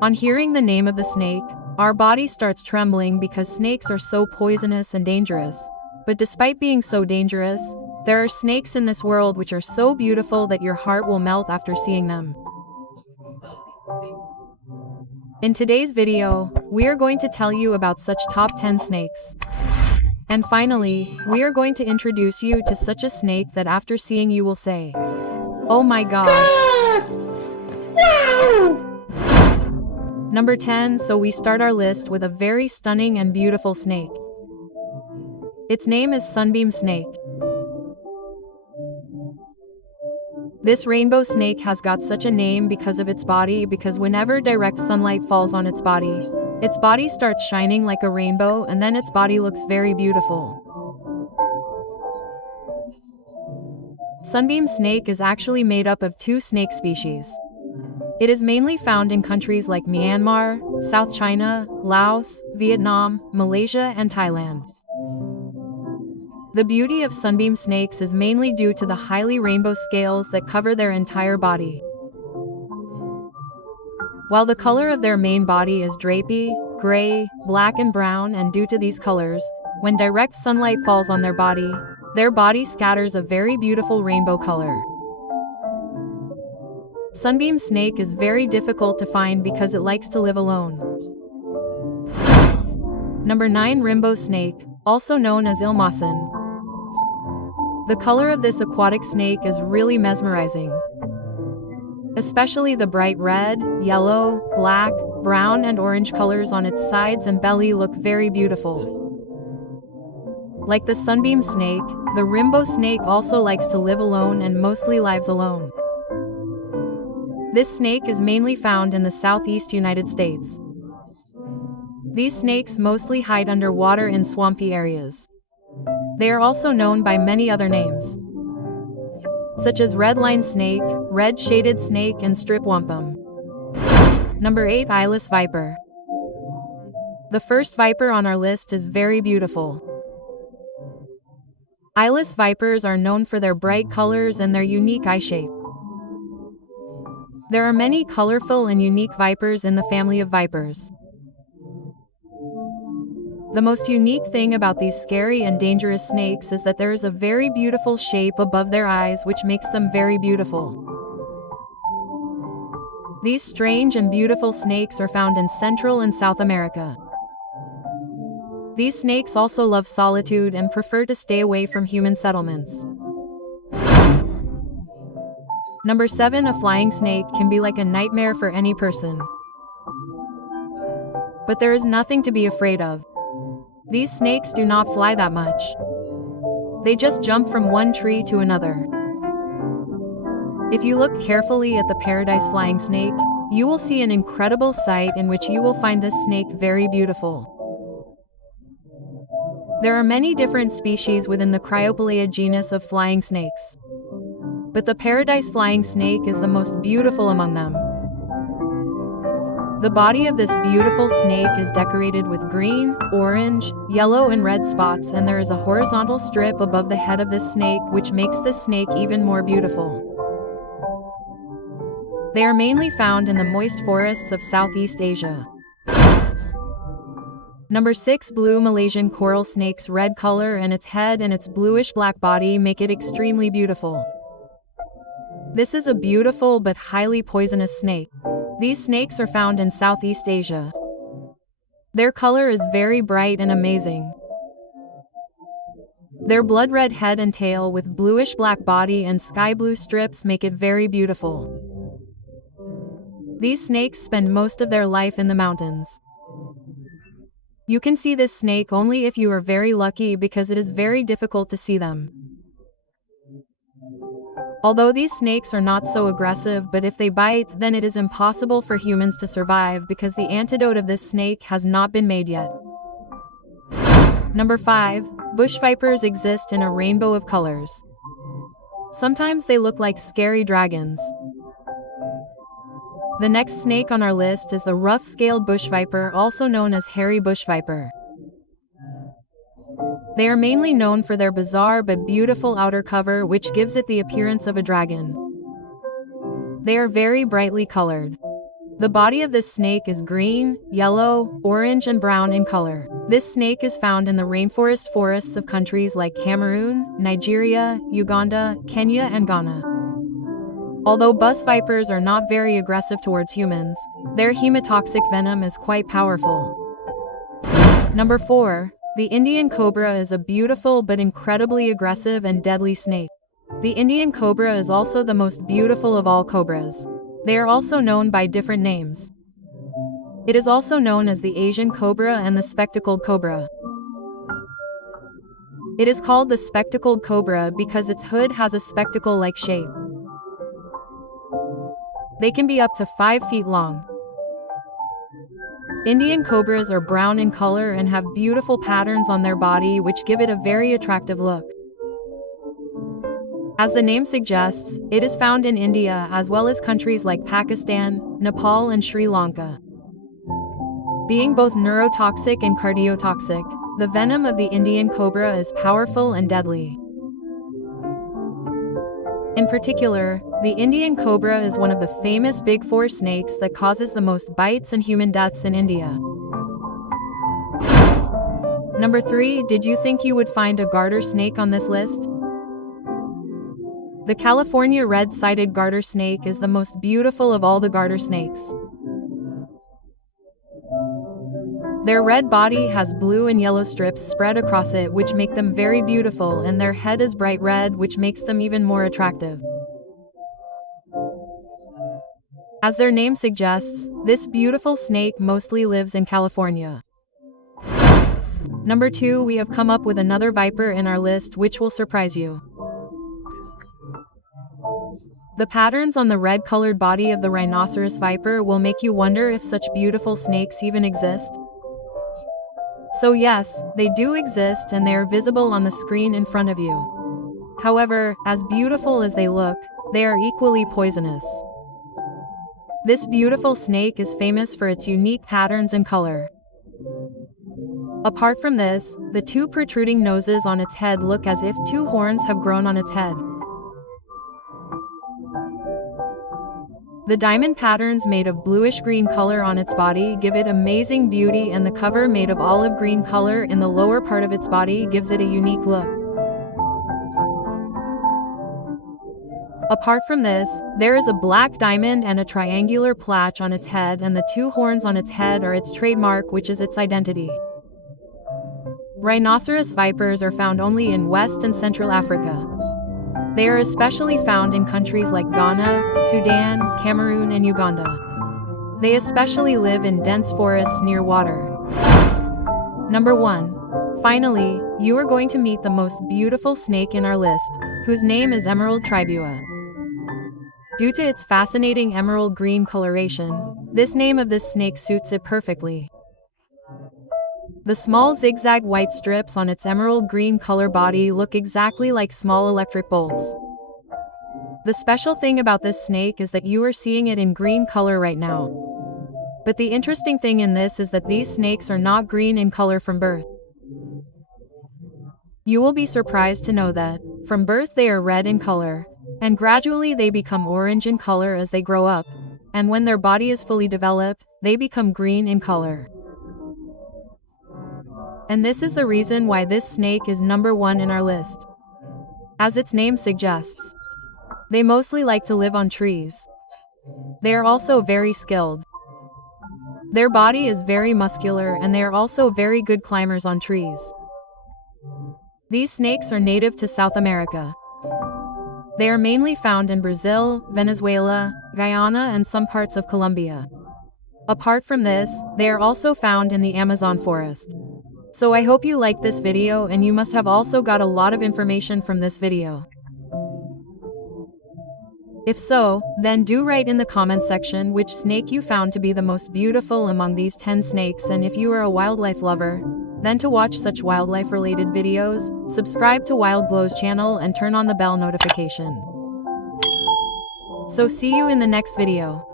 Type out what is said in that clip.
On hearing the name of the snake, our body starts trembling because snakes are so poisonous and dangerous. But despite being so dangerous, there are snakes in this world which are so beautiful that your heart will melt after seeing them. In today's video, we are going to tell you about such top 10 snakes. And finally, we are going to introduce you to such a snake that after seeing you will say, "Oh my God!" Wow! Number 10, so we start our list with a very stunning and beautiful snake. Its name is sunbeam snake. This rainbow snake has got such a name because of its body, because whenever direct sunlight falls on its body starts shining like a rainbow, and then its body looks very beautiful. Sunbeam snake is actually made up of two snake species. It is mainly found in countries like Myanmar, South China, Laos, Vietnam, Malaysia, and Thailand. The beauty of sunbeam snakes is mainly due to the highly rainbow scales that cover their entire body. While the color of their main body is drapey, gray, black and brown, and due to these colors, when direct sunlight falls on their body scatters a very beautiful rainbow color. Sunbeam snake is very difficult to find because it likes to live alone. Number 9, rainbow snake, also known as Ilmasan. The color of this aquatic snake is really mesmerizing. Especially the bright red, yellow, black, brown and orange colors on its sides and belly look very beautiful. Like the sunbeam snake, the rainbow snake also likes to live alone and mostly lives alone. This snake is mainly found in the southeast United States. These snakes mostly hide underwater in swampy areas. They are also known by many other names, such as red line snake, red shaded snake, and strip wampum. Number 8, eyeless viper. The first viper on our list is very beautiful. Eyeless vipers are known for their bright colors and their unique eye shape. There are many colorful and unique vipers in the family of vipers. The most unique thing about these scary and dangerous snakes is that there is a very beautiful shape above their eyes which makes them very beautiful. These strange and beautiful snakes are found in Central and South America. These snakes also love solitude and prefer to stay away from human settlements. Number 7, a flying snake can be like a nightmare for any person. But there is nothing to be afraid of. These snakes do not fly that much. They just jump from one tree to another. If you look carefully at the paradise flying snake, you will see an incredible sight in which you will find this snake very beautiful. There are many different species within the Cryopelea genus of flying snakes, but the paradise flying snake is the most beautiful among them. The body of this beautiful snake is decorated with green, orange, yellow and red spots, and there is a horizontal strip above the head of this snake which makes this snake even more beautiful. They are mainly found in the moist forests of Southeast Asia. Number 6, blue Malaysian coral snake's red color and its head and its bluish-black body make it extremely beautiful. This is a beautiful but highly poisonous snake. These snakes are found in Southeast Asia. Their color is very bright and amazing. Their blood red head and tail with bluish-black body and sky blue strips make it very beautiful. These snakes spend most of their life in the mountains. You can see this snake only if you are very lucky because it is very difficult to see them. Although these snakes are not so aggressive, but if they bite, then it is impossible for humans to survive because the antidote of this snake has not been made yet. Number 5, bush vipers exist in a rainbow of colors. Sometimes they look like scary dragons. The next snake on our list is the rough-scaled bush viper, also known as hairy bush viper. They are mainly known for their bizarre but beautiful outer cover which gives it the appearance of a dragon. They are very brightly colored. The body of this snake is green, yellow, orange, and brown in color. This snake is found in the rainforest forests of countries like Cameroon, Nigeria, Uganda, Kenya, and Ghana. Although bus vipers are not very aggressive towards humans, their hemotoxic venom is quite powerful. Number 4. The Indian cobra is a beautiful but incredibly aggressive and deadly snake. The Indian cobra is also the most beautiful of all cobras. They are also known by different names. It is also known as the Asian cobra and the spectacled cobra. It is called the spectacled cobra because its hood has a spectacle-like shape. They can be up to 5 feet long. Indian cobras are brown in color and have beautiful patterns on their body which give it a very attractive look. As the name suggests, it is found in India as well as countries like Pakistan, Nepal, and Sri Lanka. Being both neurotoxic and cardiotoxic, the venom of the Indian cobra is powerful and deadly. In particular, the Indian cobra is one of the famous Big Four snakes that causes the most bites and human deaths in India. Number 3. Did you think you would find a garter snake on this list? The California red-sided garter snake is the most beautiful of all the garter snakes. Their red body has blue and yellow strips spread across it which make them very beautiful, and their head is bright red which makes them even more attractive. As their name suggests, this beautiful snake mostly lives in California. Number 2. We have come up with another viper in our list which will surprise you. The patterns on the red-colored body of the rhinoceros viper will make you wonder if such beautiful snakes even exist. So yes, they do exist and they are visible on the screen in front of you. However, as beautiful as they look, they are equally poisonous. This beautiful snake is famous for its unique patterns and color. Apart from this, the 2 protruding noses on its head look as if 2 horns have grown on its head. The diamond patterns made of bluish-green color on its body give it amazing beauty, and the cover made of olive green color in the lower part of its body gives it a unique look. Apart from this, there is a black diamond and a triangular patch on its head, and the 2 horns on its head are its trademark, which is its identity. Rhinoceros vipers are found only in West and Central Africa. They are especially found in countries like Ghana, Sudan, Cameroon, and Uganda. They especially live in dense forests near water. Number 1. Finally, you are going to meet the most beautiful snake in our list, whose name is Emerald tribua. Due to its fascinating emerald green coloration, this name of this snake suits it perfectly. The small zigzag white strips on its emerald green color body look exactly like small electric bolts. The special thing about this snake is that you are seeing it in green color right now. But the interesting thing in this is that these snakes are not green in color from birth. You will be surprised to know that, from birth they are red in color, and gradually they become orange in color as they grow up, and when their body is fully developed, they become green in color. And this is the reason why this snake is number 1 in our list. As its name suggests, they mostly like to live on trees. They are also very skilled. Their body is very muscular and they are also very good climbers on trees. These snakes are native to South America. They are mainly found in Brazil, Venezuela, Guyana, and some parts of Colombia. Apart from this, they are also found in the Amazon forest. So I hope you liked this video, and you must have also got a lot of information from this video. If so, then do write in the comment section which snake you found to be the most beautiful among these 10 snakes, and if you are a wildlife lover, then to watch such wildlife related videos, subscribe to Wild Glow's channel and turn on the bell notification. So see you in the next video.